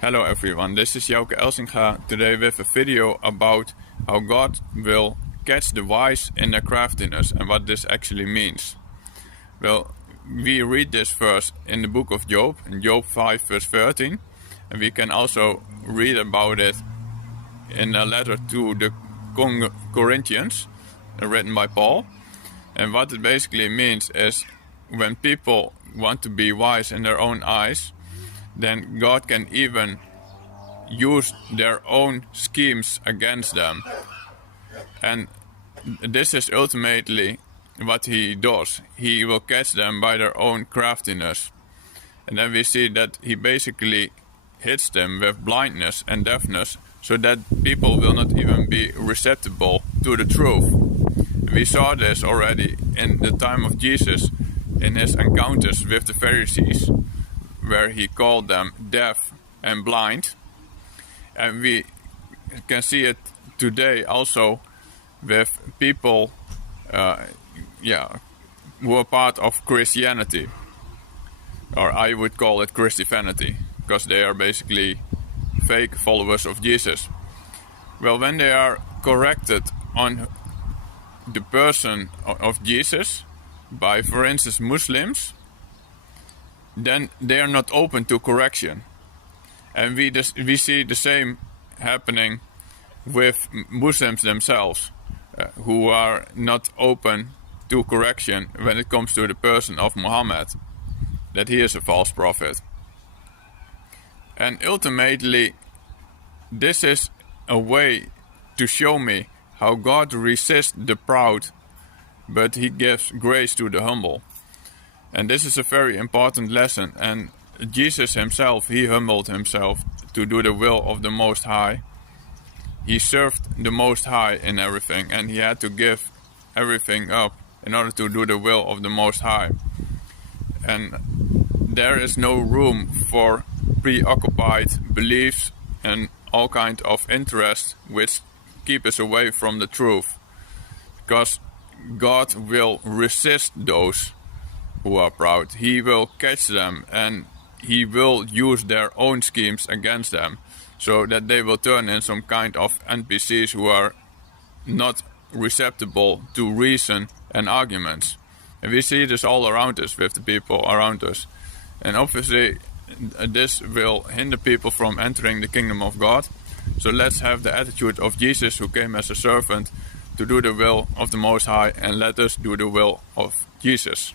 Hello everyone, this is Jouke Elsinga, today with a video about how God will catch the wise in their craftiness and what this actually means. Well, we read this verse in the book of Job, in Job 5 verse 13, and we can also read about it in a letter to the Corinthians, written by Paul. And what it basically means is when people want to be wise in their own eyes, then God can even use their own schemes against them. And this is ultimately what he does. He will catch them by their own craftiness. And then we see that he basically hits them with blindness and deafness so that people will not even be receptive to the truth. We saw this already in the time of Jesus in his encounters with the Pharisees, where he called them deaf and blind. And we can see it today also with people who are part of Christianity, or I would call it Christianity, because they are basically fake followers of Jesus. Well, when they are corrected on the person of Jesus by, for instance, Muslims, then they are not open to correction. And we see the same happening with Muslims themselves, who are not open to correction when it comes to the person of Muhammad, that he is a false prophet. And ultimately, this is a way to show me how God resists the proud, but he gives grace to the humble. And this is a very important lesson. And Jesus himself, he humbled himself to do the will of the Most High. He served the Most High in everything, and he had to give everything up in order to do the will of the Most High. And there is no room for preoccupied beliefs and all kinds of interests which keep us away from the truth, because God will resist those who are proud. He will catch them and he will use their own schemes against them, so that they will turn in some kind of NPCs who are not receptive to reason and arguments. And we see this all around us with the people around us. And obviously this will hinder people from entering the kingdom of God. So let's have the attitude of Jesus, who came as a servant to do the will of the Most High, and let us do the will of Jesus.